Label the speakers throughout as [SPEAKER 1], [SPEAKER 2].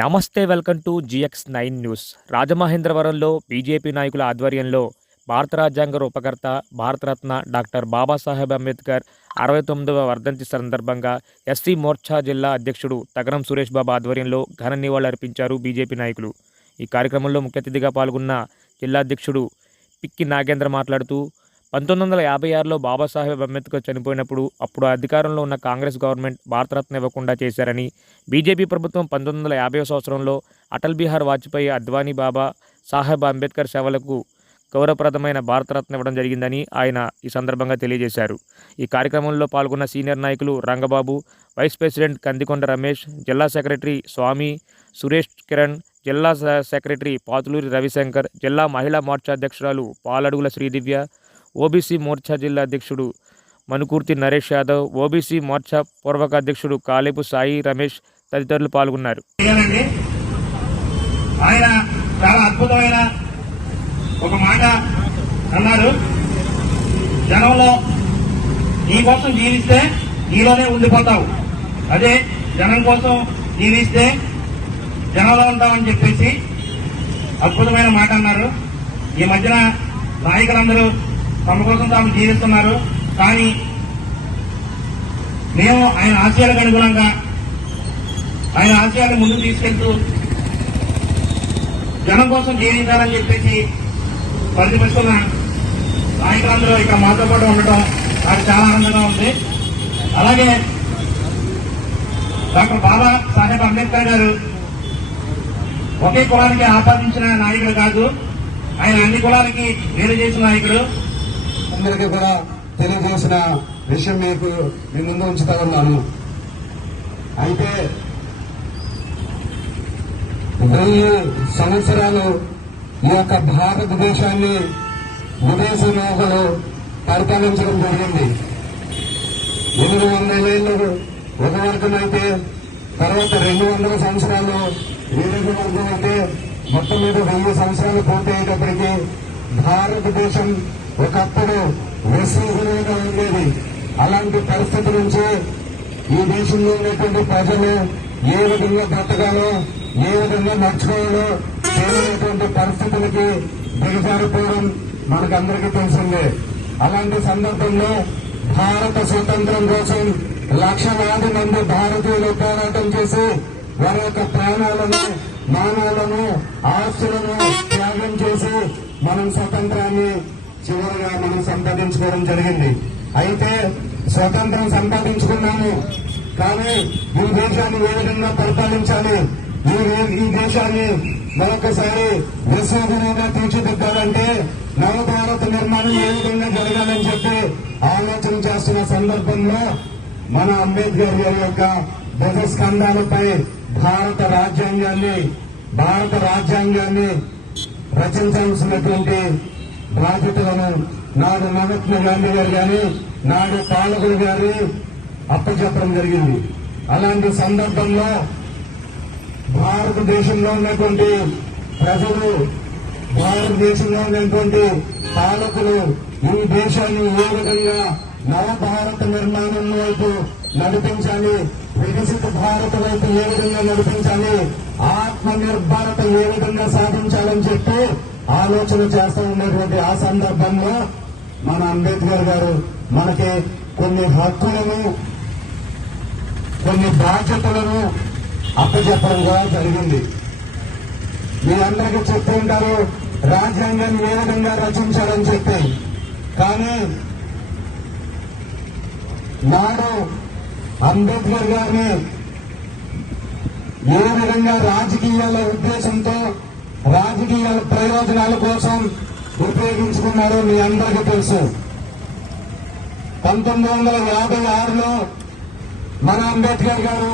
[SPEAKER 1] నమస్తే welcome to GX nine news. రాజమహేంద్రవరంలో BJP నాయకుల ఆధ్వర్యంలో భారత రాజ్యాంగ రూపకర్త భారతరత్న డాక్టర్ బాబాసాహెబ్ అంబేద్కర్ అరవై తొమ్మిదవ వర్ధంతి సందర్భంగా ఎస్సీ మోర్చా జిల్లా అధ్యక్షుడు తగరం సురేష్ బాబు ఆధ్వర్యంలో ఘన నివాళులర్పించారు బీజేపీ నాయకులు. ఈ కార్యక్రమంలో ముఖ్య అతిథిగా పాల్గొన్న జిల్లా అధ్యక్షుడు పిక్కి నాగేంద్ర మాట్లాడుతూ పంతొమ్మిది వందల యాభై ఆరులో బాబాసాహెబ్ అంబేద్కర్ చనిపోయినప్పుడు అప్పుడు అధికారంలో ఉన్న కాంగ్రెస్ గవర్నమెంట్ భారతరత్న ఇవ్వకుండా చేశారని బీజేపీ ప్రభుత్వం పంతొమ్మిది వందల యాభై సంవత్సరంలో అటల్ బిహార్ వాజ్పేయి అద్వానీ బాబా సాహెబ్ అంబేద్కర్ సేవలకు గౌరవప్రదమైన భారతరత్న ఇవ్వడం జరిగిందని ఆయన ఈ సందర్భంగా తెలియజేశారు. ఈ కార్యక్రమంలో పాల్గొన్న సీనియర్ నాయకులు రంగబాబు వైస్ ప్రెసిడెంట్ కందికొండ రమేష్ జిల్లా సెక్రటరీ స్వామి సురేష్ కిరణ్ జిల్లా సెక్రటరీ పాతులూరి రవిశంకర్ జిల్లా మహిళా మోర్చా అధ్యక్షురాలు పాలడుగుల శ్రీదివ్య ఓబీసీ మోర్చా జిల్లా అధ్యక్షుడు మనుకూర్తి నరేష్ యాదవ్ ఓబీసీ మోర్చా పూర్వక అధ్యక్షుడు కాలేపు సాయి రమేష్ తదితరులు పాల్గొన్నారు.
[SPEAKER 2] ఆయన చాలా అద్భుతమైన ఒక మాట అన్నారు. జనంలో నీ కోసం జీవిస్తే నీలోనే ఉండిపోతావు. అదే జనం కోసం జీవిస్తే జనంలో ఉంటామని చెప్పేసి అద్భుతమైన మాట అన్నారు. ఈ మధ్యన నాయకులందరూ తమ కోసం తాము జీవిస్తున్నారు. కానీ మేము ఆయన ఆశయాలకు అనుగుణంగా ఆయన ఆశయాలను ముందుకు తీసుకెళ్తూ జనం కోసం జీవించాలని చెప్పేసి ప్రతిపిస్తున్న నాయకులందరూ ఇక్కడ మాతో పాటు ఉండటం నాకు చాలా ఆనందంగా ఉంది. అలాగే డాక్టర్ బాబా సాహెబ్ అంబేద్కర్ గారు ఒకే కులానికి ఆపాదించిన నాయకుడు కాదు. ఆయన అన్ని కులాలకి వేరు చేసిన నాయకుడు.
[SPEAKER 3] అందరికీ కూడా తెలియజేసిన విషయం మీకు మీ ముందు ఉంచుతామన్నాను అయితే వెయ్యి సంవత్సరాలు ఈ యొక్క భారతదేశాన్ని విదేశ నౌకలు పరిపాలించడం జరిగింది. ఎనిమిది వందల ఏళ్ళు ఒక వర్గం అయితే తర్వాత రెండు వందల సంవత్సరాలు వేరొక వర్గం అయితే మొత్తం మీద వెయ్యి సంవత్సరాలు పూర్తయ్యేటప్పటికీ భారతదేశం ఒకప్పుడు నిస్సహనంగా ఉండేది. అలాంటి పరిస్థితి నుంచి ఈ దేశంలో ఉన్నటువంటి ప్రజలు ఏ విధంగా బ్రతకాలో ఏ విధంగా నడుచుకోవాలో తెలియనటువంటి పరిస్థితులకి దిగజారిపోవడం మనకందరికీ తెలిసిందే. అలాంటి సందర్భంలో భారత స్వతంత్రం కోసం లక్షలాది మంది భారతీయులు పోరాటం చేసి వారి యొక్క ప్రాణాలను మానాలను ఆస్తులను త్యాగం చేసి మనం స్వతంత్రాన్ని చివరిగా మనం సంపాదించుకోవడం జరిగింది. అయితే స్వతంత్రం సంపాదించుకున్నాము. కానీ ఈ దేశాన్ని ఏ విధంగా పరిపాలించాలి? ఈ ఈ దేశాన్ని మరొకసారి విశ్వగురువుగా తీర్చిదిద్దాలంటే నవభారత నిర్మాణం ఏ విధంగా జరగాలని చెప్పి ఆలోచన చేస్తున్న సందర్భంలో మన అంబేద్కర్ గారి యొక్క ధ్వజ స్కంధాలపై భారత రాజ్యాంగాన్ని భారత రాజ్యాంగాన్ని రచించాల్సినటువంటి బాధ్యతలను నాడు మహాత్మా గాంధీ గారు కానీ నాడు పాలకులు గారి అప్పచెప్పడం జరిగింది. అలాంటి సందర్భంలో భారతదేశంలో ఉన్నటువంటి ప్రజలు భారతదేశంలో ఉన్నటువంటి పాలకులు ఈ దేశాన్ని ఏ విధంగా నవభారత నిర్మాణం వైపు నడిపించాలి వికసిత భారత వైపు ఏ విధంగా నడిపించాలి ఆత్మ నిర్భరత ఏ విధంగా సాధించాలని చెప్పి ఆలోచన చేస్తూ ఉన్నటువంటి ఆ సందర్భంలో మన అంబేద్కర్ గారు మనకి కొన్ని హక్కులను కొన్ని బాధ్యతలను అప్పచెప్పడం కూడా జరిగింది. మీ అందరికీ చెప్తూ ఉంటారు రాజ్యాంగాన్ని ఏ విధంగా రచించాలని చెప్పి. కానీ నాడు అంబేద్కర్ గారిని ఏ విధంగా రాజకీయాల ఉద్దేశంతో రాజకీయ ప్రయోజనాల కోసం ఉపయోగించుకున్నారో మీ అందరికీ తెలుసు. పంతొమ్మిది వందల యాభై ఆరులో మన అంబేద్కర్ గారు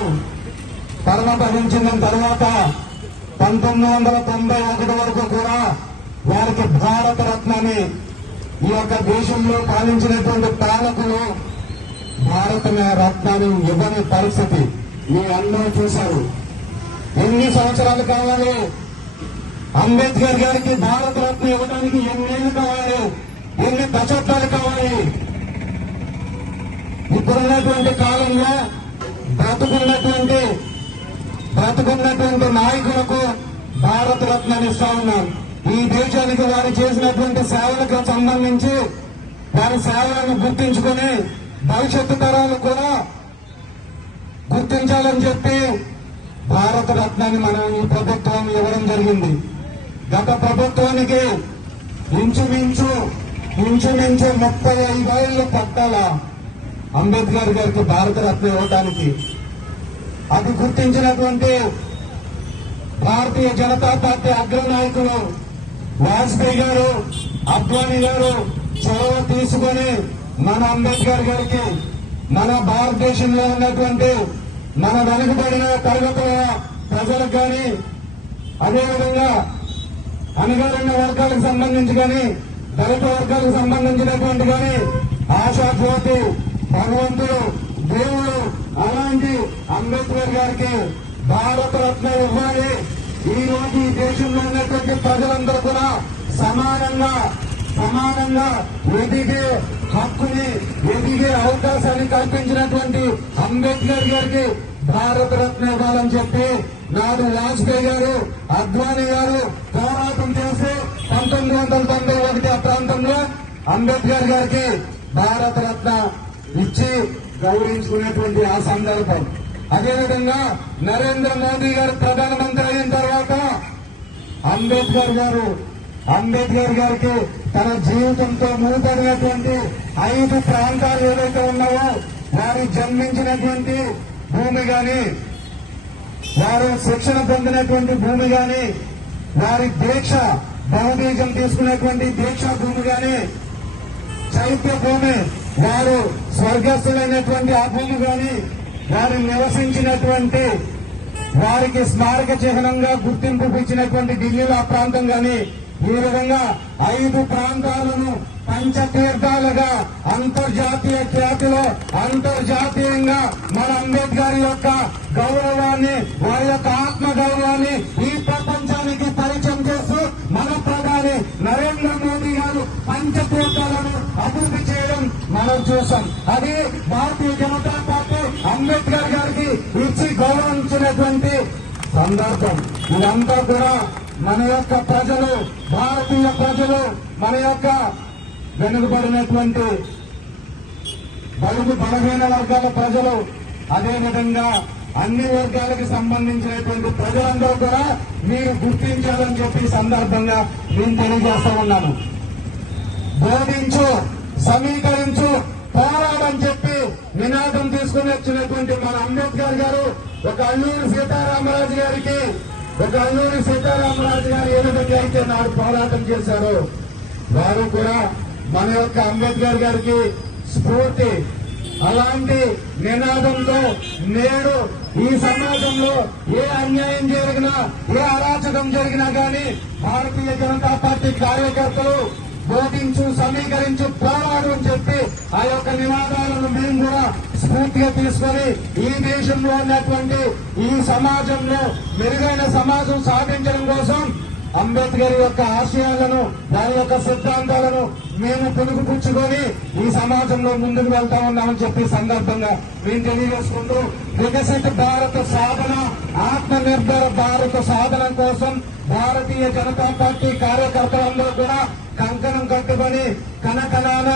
[SPEAKER 3] పరమపదించిన తర్వాత పంతొమ్మిది వందల తొంభై ఒకటి వరకు కూడా వారికి భారత రత్నాన్ని ఈ యొక్క దేశంలో పాలించినటువంటి పాలకులు భారత రత్నాన్ని ఇవ్వని పరిస్థితి మీ అందరూ చూశారు. ఎన్ని సంవత్సరాలు కావాలి? అంబేద్కర్ గారికి భారతరత్న ఇవ్వడానికి ఎన్నేళ్ళు కావాలి? ఎన్ని దశాబ్దాలు కావాలి? ఇప్పుడున్నటువంటి కాలంలో బ్రతుకున్నటువంటి బ్రతుకున్నటువంటి నాయకులకు భారత రత్నాన్ని ఇస్తా ఉన్నాం. ఈ దేశానికి వారు చేసినటువంటి సేవలకు సంబంధించి వారి సేవలను గుర్తించుకుని భవిష్యత్తు తరాలు కూడా గుర్తించాలని చెప్పి భారత రత్నాన్ని మనం ఈ ప్రభుత్వం ఇవ్వడం జరిగింది. గత ప్రభుత్వానికి ఇంచుమించు ఇంచుమించు ముప్పై ఐదేళ్ళు పట్టాల అంబేద్కర్ గారికి భారతరత్న ఇవ్వడానికి అది గుర్తించినటువంటి భారతీయ జనతా పార్టీ అగ్రనాయకులు వాజ్పేయి గారు అద్వానీ గారు చొరవ తీసుకొని మన అంబేద్కర్ గారికి మన భారతదేశంలో ఉన్నటువంటి మన వెనుకబడిన తరగతుల ప్రజలకు కానీ అదేవిధంగా అణగారిన వర్గాలకు సంబంధించి కానీ దళిత వర్గాలకు సంబంధించినటువంటి కానీ ఆశాజ్యోతి భగవంతుడు దేవుడు అలాంటి అంబేద్కర్ గారికి భారత రత్న ఇవ్వాలి. ఈ రోజు ఈ దేశంలో ఉన్నటువంటి ప్రజలందరూ కూడా సమానంగా సమానంగా ఎదిగే హక్కుని ఎదిగే అవకాశాన్ని కల్పించినటువంటి అంబేద్కర్ గారికి భారత రత్న ఇవ్వాలని చెప్పి నాడు వాజ్పేయి గారు అద్వానీ గారు పోరాటం చేసి పంతొమ్మిది వందల తొంభై ఒకటి ఆ ప్రాంతంలో అంబేద్కర్ గారికి భారత రత్న ఇచ్చి గౌరవించుకునేటువంటి ఆ సందర్భం. అదేవిధంగా నరేంద్ర మోదీ గారు ప్రధానమంత్రి అయిన తర్వాత అంబేద్కర్ గారు అంబేద్కర్ గారికి తన జీవితంతో ముడిపడినటువంటి ఐదు ప్రాంతాలు ఏవైతే ఉన్నావో వారు జన్మించినటువంటి భూమి గాని వారు శిక్షణ పొందినటువంటి భూమి గాని వారి దీక్ష బహుదీజం తీసుకునేటువంటి దీక్ష భూమి గాని చైత్య భూమి వారు స్వర్గస్థులైనటువంటి ఆ భూమి గాని వారు నివసించినటువంటి వారికి స్మారక చిహ్నంగా గుర్తింపు ఇచ్చినటువంటి ఢిల్లీలో ఆ ప్రాంతం గాని ఈ విధంగా ఐదు ప్రాంతాలను పంచతీర్థాలుగా అంతర్జాతీయ ఖ్యాతిలో అంతర్జాతీయంగా మన అంబేద్కర్ యొక్క గౌరవాన్ని వారి యొక్క ఆత్మ గౌరవాన్ని ఈ ప్రపంచానికి పరిచయం చేస్తూ మన ప్రధాని నరేంద్ర మోదీ గారు పంచతీర్థాలను అభివృద్ధి చేయడం మనం చూసాం అది భారతీయ జనతా పార్టీ అంబేద్కర్ గారికి ఇచ్చి గౌరవించినటువంటి సందర్భం. ఇదంతా కూడా మన యొక్క ప్రజలు భారతీయ ప్రజలు మన యొక్క వెనుకబడినటువంటి బడుగు బలహీన వర్గాల ప్రజలు అదేవిధంగా అన్ని వర్గాలకు సంబంధించినటువంటి ప్రజలందరూ కూడా మీరు గుర్తించాలని చెప్పి సందర్భంగా నేను తెలియజేస్తా ఉన్నాను. బోధించు సమీకరించు పోరాడని చెప్పి నినాదం తీసుకుని వచ్చినటువంటి మన అంబేద్కర్ గారు ఒక అల్లూరి సీతారామరాజు గారికి ఒక అల్లూరి సీతారామరాజు గారు ఏదైతే అయితే నాడు పోరాటం చేశారో వారు కూడా మన యొక్క అంబేద్కర్ గారికి స్ఫూర్తి. అలాంటి నినాదంతో నేడు ఈ సమాజంలో ఏ అన్యాయం జరిగినా ఏ అరాచకం జరిగినా గాని భారతీయ జనతా పార్టీ కార్యకర్తలు బోధించు సమీకరించు పోరాటం అని చెప్పి ఆ యొక్క నినాదాలను మేము కూడా స్ఫూర్తిగా తీసుకొని ఈ దేశంలో ఉన్నటువంటి ఈ సమాజంలో మెరుగైన సమాజం సాధించడం కోసం అంబేద్కర్ యొక్క ఆశయాలను దాని యొక్క సిద్ధాంతాలను మేము పుణుకుపుచ్చుకొని ఈ సమాజంలో ముందుకు వెళ్తా ఉన్నామని చెప్పి సందర్భంగా మేము తెలియజేసుకుంటూ వికసిత భారత సాధన ఆత్మ నిర్భర భారత సాధన కోసం భారతీయ జనతా పార్టీ కార్యకర్తలందరూ కూడా కంకణం కట్టుకొని కనకనాల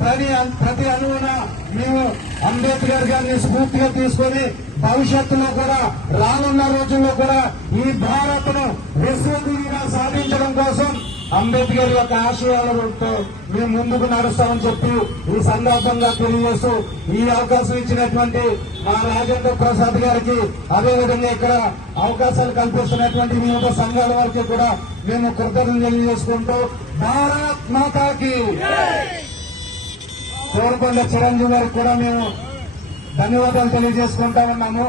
[SPEAKER 3] ప్రతి ప్రతి అణువున మేము అంబేద్కర్ గారిని స్ఫూర్తిగా తీసుకొని భవిష్యత్తులో కూడా రానున్న రోజుల్లో కూడా ఈ భారత్ను విశ్వగురుగా సాధించడం కోసం అంబేద్కర్ యొక్క ఆశయాలతో మేము ముందుకు నడుస్తామని చెప్పి ఈ సందర్భంగా తెలియజేస్తూ ఈ అవకాశం ఇచ్చినటువంటి మా రాజేంద్ర ప్రసాద్ గారికి అదేవిధంగా ఇక్కడ అవకాశాలు కల్పిస్తున్నటువంటి వివిధ సంఘాల వారికి కూడా మేము కృతజ్ఞతలు తెలియజేసుకుంటూ భారత్ మాతాకి. కోరుకొండ చిరంజీవి గారికి కూడా మేము ధన్యవాదాలు తెలియజేసుకుంటామన్నాము